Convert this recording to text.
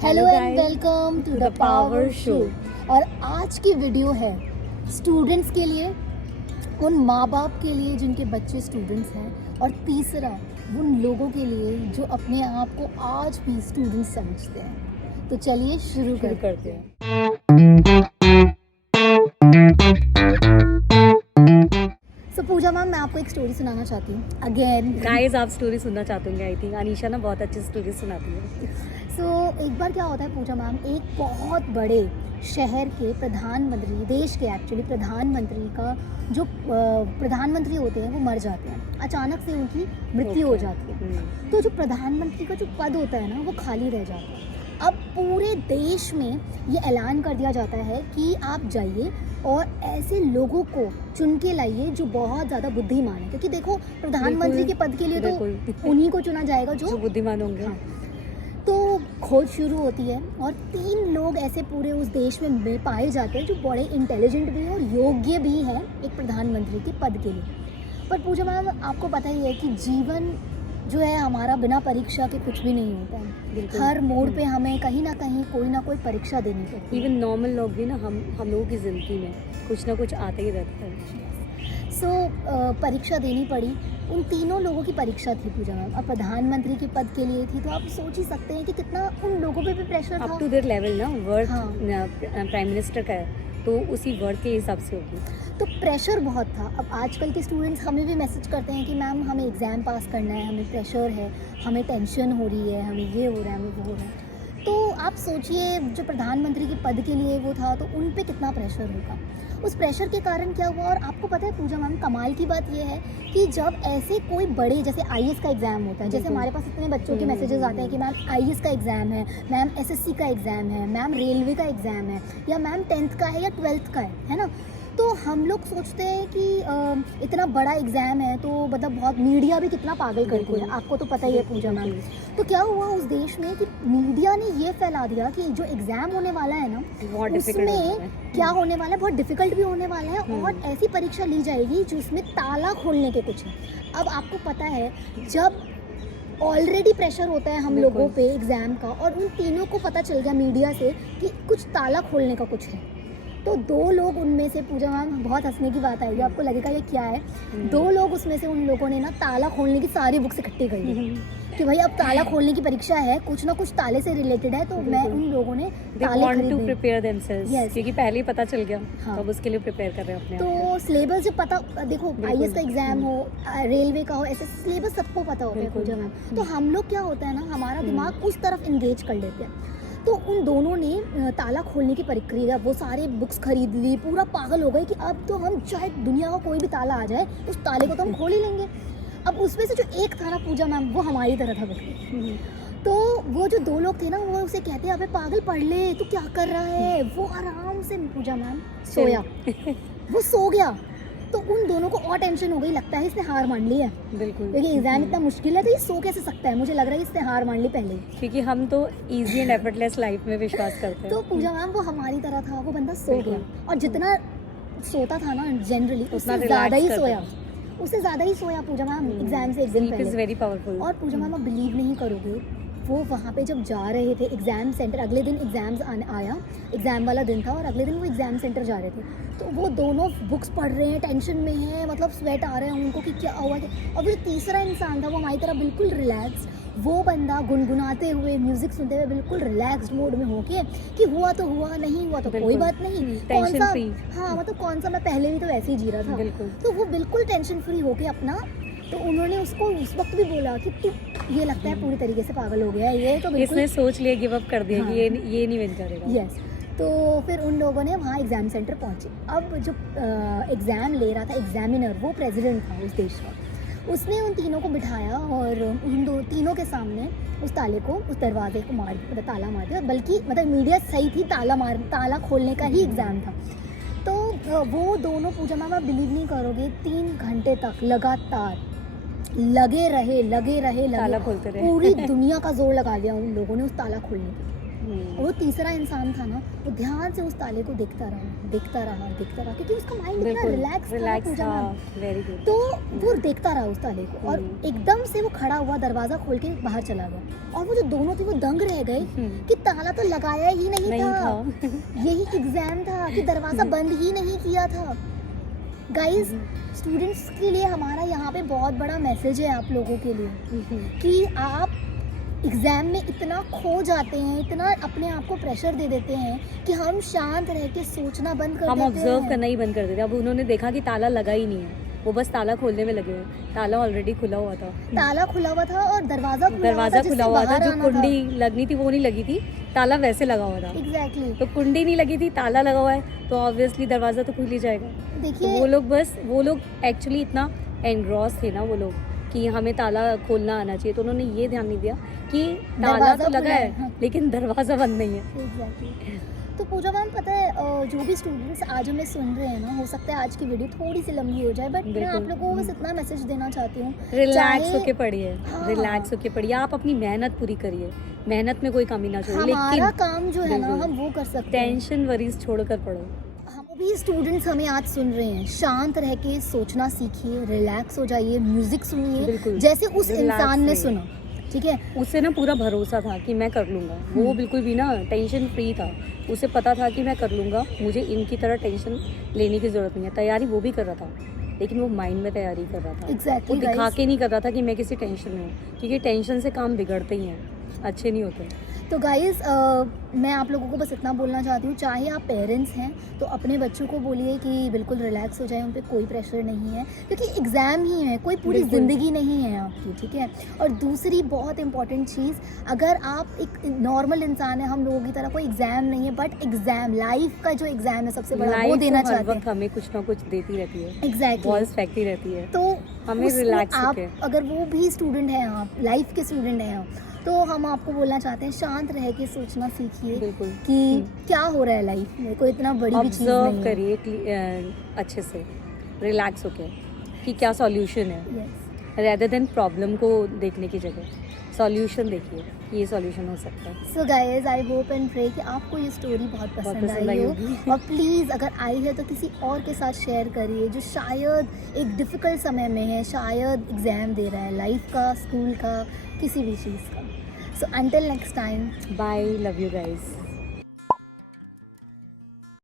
Hello and welcome to the power show. और आज की वीडियो है स्टूडेंट्स के लिए, उन माँ बाप के लिए जिनके बच्चे स्टूडेंट्स हैं, और तीसरा उन लोगों के लिए जो अपने आप को आज भी स्टूडेंट्स समझते हैं। तो चलिए शुरू करते हैं। सो पूजा मैम, मैं आपको एक स्टोरी सुनाना चाहती हूँ अगेन। गाइस, आप स्टोरी सुनना चाहते होंगे। आई थिंक अनीशा ना बहुत अच्छी स्टोरी सुनाती है। सो एक बार क्या होता है पूजा मैम, एक बहुत बड़े शहर के प्रधानमंत्री, देश के एक्चुअली प्रधानमंत्री का जो प्रधानमंत्री होते हैं वो मर जाते हैं, अचानक से उनकी मृत्यु हो जाती है। तो जो प्रधानमंत्री का जो पद होता है ना वो खाली रह जाता है। अब पूरे देश में ये ऐलान कर दिया जाता है कि आप जाइए और ऐसे लोगों को चुन के लाइए जो बहुत ज़्यादा बुद्धिमान है, क्योंकि देखो प्रधानमंत्री के पद के लिए तो उन्हीं को चुना जाएगा जो बुद्धिमान होंगे। हाँ। तो खोज शुरू होती है और 3 लोग ऐसे पूरे उस देश में पाए जाते हैं जो बड़े इंटेलिजेंट भी हैं और योग्य भी हैं एक प्रधानमंत्री के पद के लिए। पर पूजा मैम, आपको पता ही है कि जीवन जो है हमारा बिना परीक्षा के कुछ भी नहीं होता है। हर मोड़ पे हमें कहीं ना कोई परीक्षा देनी पड़ती है। इवन नॉर्मल लोग भी ना हम लोगों की ज़िंदगी में कुछ ना कुछ आते ही रहता है। सो परीक्षा देनी पड़ी। उन तीनों लोगों की परीक्षा थी पूजा मैम, अब प्रधानमंत्री के पद के लिए थी। तो आप सोच ही सकते हैं कि कितना उन लोगों पे भी प्रेशर था। अप टू देयर लेवल ना, वर्क हाँ। प्राइम मिनिस्टर का है तो उसी वर्क के हिसाब से होगी। तो प्रेशर बहुत था। अब आजकल के स्टूडेंट्स हमें भी मैसेज करते हैं कि मैम हमें एग्ज़ाम पास करना है, हमें प्रेशर है, हमें टेंशन हो रही है, हमें ये हो रहा है, हमें वो हो रहा है। तो आप सोचिए जो प्रधानमंत्री के पद के लिए वो था तो उन पे कितना प्रेशर होगा। उस प्रेशर के कारण क्या हुआ, और आपको पता है पूजा मैम, कमाल की बात यह है कि जब ऐसे कोई बड़े, जैसे आईएएस का एग्ज़ाम होता है, जैसे हमारे पास इतने बच्चों के मैसेजेस आते हैं कि मैम आईएएस का एग्ज़ाम है, मैम एसएससी का एग्ज़ाम है, मैम रेलवे का एग्ज़ाम है, या मैम 10th का है या 12th का है ना। तो हम लोग सोचते हैं कि इतना बड़ा एग्ज़ाम है तो मतलब बहुत, मीडिया भी कितना पागल करती है, आपको तो पता ही है पूजा मैम। तो क्या हुआ उस देश में कि मीडिया ने ये फैला दिया कि जो एग्ज़ाम होने वाला है ना उसमें क्या होने वाला है, बहुत डिफ़िकल्ट भी होने वाला है, और ऐसी परीक्षा ली जाएगी जिसमें ताला खोलने के कुछ है। अब आपको पता है जब ऑलरेडी प्रेशर होता है हम लोगों पे एग्ज़ाम का, और उन तीनों को पता चल गया मीडिया से कि कुछ ताला खोलने का कुछ है, तो 2 लोग उनमें से, पूजा मैम बहुत हंसने की बात आएगी, आपको लगेगा ये क्या है, 2 लोग उसमें से उन लोगों ने ना ताला खोलने की सारी बुक्स इकट्ठी कर ली कि भाई अब ताला खोलने की परीक्षा है, कुछ ना कुछ ताले से रिलेटेड है। तो मैं उन लोगों ने ताले खरीदे। To prepare themselves, Yes. क्योंकि पहले ही पता चल गया। हाँ। तो अब उसके लिए प्रिपेयर कर रहे हैं अपने। तो सिलेबस जब पता, देखो आईएएस का एग्जाम हो, रेलवे का हो, ऐसे सिलेबस सबको पता होता है पूजा मैम। तो हम लोग क्या होता है ना, हमारा दिमाग उस तरफ इंगेज कर लेते हैं। तो उन दोनों ने ताला खोलने की प्रक्रिया, वो सारे बुक्स खरीद ली, पूरा पागल हो गए कि अब तो हम चाहे दुनिया का कोई भी ताला आ जाए उस ताले को तो हम खोल ही लेंगे। अब उसमें से जो एक था ना पूजा मैम, वो हमारी तरह था बिल्कुल। तो वो जो 2 लोग थे ना, वो उसे कहते हैं अबे पागल पढ़ ले, तू क्या कर रहा है। वो आराम से पूजा मैम सोया वो सो गया। तो उन दोनों को और टेंशन हो गई, लगता है इसने हार मान ली है, बिल्कुल, क्योंकि एग्जाम इतना मुश्किल है तो ये सो कैसे सकता है, मुझे लग रहा है इसने हार मान ली पहले ही। क्योंकि हम तो इजी एंड एफर्टलेस लाइफ में विश्वास करते हैं। तो पूजा मैम वो हमारी तरह था, वो बंदा सो गया, और जितना सोता था ना जनरली उससे ज़्यादा ही सोया, उससे ज़्यादा ही सोया पूजा मैम एग्जाम से एक दिन पहले। Very powerful. और पूजा मैम आप बिलीव नहीं करोगे, वो वहाँ पे जब जा रहे थे एग्ज़ाम सेंटर, अगले दिन एग्ज़ाम्स आया, एग्ज़ाम वाला दिन था और अगले दिन वो एग्ज़ाम सेंटर जा रहे थे, तो वो दोनों बुक्स पढ़ रहे हैं, टेंशन में हैं, मतलब स्वेट आ रहे हैं उनको कि क्या हुआ क्या। और वो जो तीसरा इंसान था वो हमारी तरह बिल्कुल रिलैक्स, वो बंदा गुनगुनाते हुए, म्यूज़िक सुनते हुए बिल्कुल रिलैक्स्ड मोड में होके कि हुआ तो हुआ, नहीं हुआ तो कोई बात नहीं, कौन सा, हाँ मतलब कौन सा, मैं पहले भी तो वैसे ही जी रहा था। तो वो बिल्कुल टेंशन फ्री होके अपना, तो उन्होंने उसको उस वक्त भी बोला कि तू, ये लगता है पूरी तरीके से पागल हो गया है ये, तो इसने सोच लिया, गिव अप कर दिया कि ये नहीं विन करेगा। यस। तो फिर उन लोगों ने वहाँ एग्ज़ाम सेंटर पहुँचे। अब जो एग्ज़ाम ले रहा था एग्जामिनर, वो प्रेसिडेंट था उस देश का, उसने उन तीनों को बिठाया और उन तीनों के सामने उस ताले को, उस दरवाजे को मार, मतलब ताला मार दिया। बल्कि मतलब मीडिया सही थी, ताला खोलने का ही एग्ज़ाम था। तो वो दोनों पूजा मैम आप बिलीव नहीं करोगे 3 घंटे तक लगातार लगे रहे, ताला खोलते रहे। पूरी दुनिया का जोर लगा लिया उन लोगों ने उस ताला खोलने पे। और वो तीसरा इंसान था ना, वो ध्यान से उस ताले को देखता रहा क्योंकि उसका माइंड इतना बिल्कुल रिलैक्स था रिलैक्स पूजा था, मैम। Very good. तो वो देखता रहा उस ताले को और एकदम से वो खड़ा हुआ, दरवाज़ा खोल के बाहर चला गया। और वो जो दोनों थे वो दंग रह गए कि ताला तो लगाया ही नहीं नहीं था। था। यही एग्जाम था कि दरवाज़ा बंद ही नहीं किया था। गाइस, स्टूडेंट्स के लिए हमारा यहाँ पे बहुत बड़ा मैसेज है आप लोगों के लिए कि आप एग्ज़ाम में इतना खो जाते हैं, इतना अपने आप को प्रेशर दे देते हैं कि हम शांत रह के सोचना बंद कर हम देते ऑब्जर्व हैं। करना ही बंद कर देते। अब उन्होंने देखा कि ताला लगा ही नहीं है, वो बस ताला खोलने में लगे हुए। ताला ऑलरेडी खुला हुआ था, ताला खुला हुआ था और दरवाज़ा दरवाजा खुला हुआ था। जो जिससे कुंडी लगनी थी वो नहीं लगी थी, ताला वैसे लगा हुआ था। एग्जैक्टली। तो कुंडी नहीं लगी थी, ताला लगा हुआ है, तो ऑब्वियसली दरवाजा तो खुल ही जाएगा। तो देखिए, वो लोग एक्चुअली इतना एनग्रॉस थे ना वो लोग कि हमें ताला खोलना आना चाहिए, तो उन्होंने ये ध्यान नहीं दिया कि ताला दरवाज़ा तो लगा खुला है, है हाँ। लेकिन दरवाजा बंद नहीं है। एग्जैक्टली। तो पूजा मैम, पता है जो भी स्टूडेंट्स आज हमें सुन रहे हैं ना, हो सकता है आज की वीडियो थोड़ी सी लंबी हो जाए, बट मैं बिल्कुल। आप लोगों को बस इतना मैसेज देना चाहती हूँ, रिलैक्स चाहे होके पढ़िए, हाँ। रिलैक्स होके पढ़िए। आप अपनी मेहनत पूरी करिए, मेहनत में कोई कमी ना छोड़िए, हमारा लेकिन काम जो है ना बिल्कुल। हम वो कर सकते हैं। टेंशन वरीज छोड़कर पढ़ो। हम भी स्टूडेंट्स हमें आज सुन रहे हैं, शांत रह के सोचना सीखिए, रिलैक्स हो जाइए, म्यूजिक सुनिए बिल्कुल। जैसे उस Relax इंसान ने रहिए। सुना, ठीक है। उसे ना पूरा भरोसा था कि मैं कर लूँगा। वो बिल्कुल भी ना टेंशन फ्री था, उसे पता था कि मैं कर लूँगा, मुझे इनकी तरह टेंशन लेने की ज़रूरत नहीं है। तैयारी वो भी कर रहा था, लेकिन वो माइंड में तैयारी कर रहा था। Exactly, वो दिखा guys. के नहीं कर रहा था कि मैं किसी टेंशन में हूँ, क्योंकि टेंशन से काम बिगड़ते ही हैं, अच्छे नहीं होते। तो गाइज़, मैं आप लोगों को बस इतना बोलना चाहती हूँ, चाहे आप पेरेंट्स हैं तो अपने बच्चों को बोलिए कि बिल्कुल रिलैक्स हो जाए, उन पे कोई प्रेशर नहीं है, क्योंकि एग्ज़ाम ही है, कोई पूरी बिल्कुल। ज़िंदगी नहीं है आपकी, ठीक है। और दूसरी बहुत इंपॉर्टेंट चीज़, अगर आप एक नॉर्मल इंसान है, हम लोगों की तरह कोई एग्ज़ाम नहीं है, बट एग्ज़ाम लाइफ का जो एग्ज़ाम है सबसे बड़ा, वो लाइफ देना तो हर चाहते वक्त हैं। हमें कुछ ना कुछ देती रहती है, एग्जैक्टली। बॉल्स फेंकती रहती है। तो हमें उसमें रिलैक्स आप, होके, अगर वो भी स्टूडेंट हैं, आप लाइफ के स्टूडेंट हैं आप, तो हम आपको बोलना चाहते हैं शांत रह के सोचना सीखिए बिल्कुल कि क्या हो रहा है लाइफ में, कोई इतना बड़ी भी चीज़ ऑब्जर्व नहीं है। करिए अच्छे से, रिलैक्स होके कि क्या सॉल्यूशन है, यस। रेदर देन प्रॉब्लम को देखने की जगह सॉल्यूशन देखिए, ये सॉल्यूशन हो सकता है। So guys, I hope and pray कि आपको ये स्टोरी बहुत पसंद आई हो, होगी। और प्लीज़ अगर आई है तो किसी और के साथ शेयर करिए जो शायद एक डिफ़िकल्ट समय में है, शायद एग्ज़ाम दे रहा है, लाइफ का, स्कूल का, किसी भी चीज़ का। So until next time, bye, love you guys.